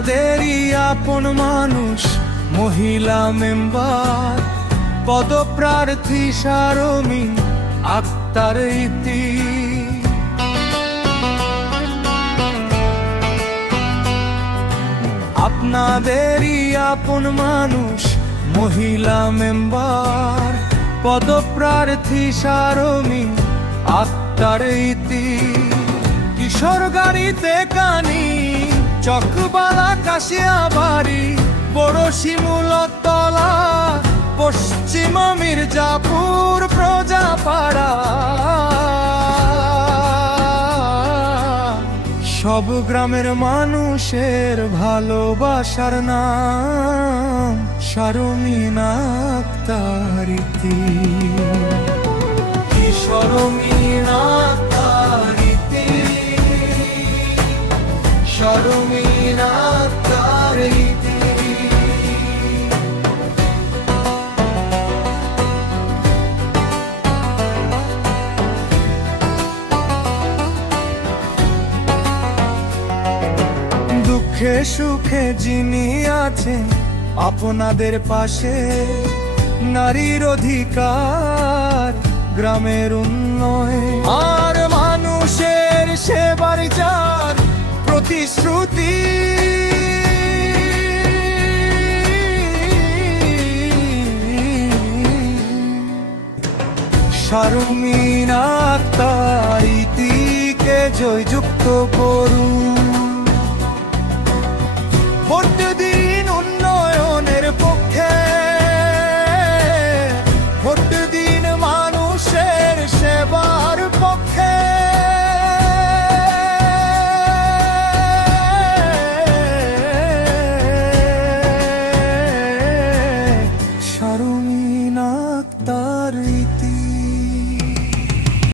আপনাদেরই আপন মানুষ মহিলা মেম্বার পদপ্রার্থী শারমিন আক্তার ইতি। আপনাদেরই আপন মানুষ মহিলা মেম্বার পদপ্রার্থী শারমিন আক্তার ইতি। কিশোর গাড়িতে কানি চকবালা কাশিয়াবাড়ি বড় শিমুলতলা পশ্চিম মির্জাপুর প্রজাপাড়া। সব গ্রামের মানুষের ভালোবাসার নাম শারমিন আক্তার ইতি। শারমিন আক্তার ইতি, শারমিন আক্তার ইতি। দুঃখে সুখে যিনি আছেন আপনাদের পাশে, নারীর অধিকার গ্রামের উন্নয়ন আর মানুষের সেবার যার প্রতিশ্রুতি। শারমিন আক্তার ইতিকে জয়যুক্ত করুন।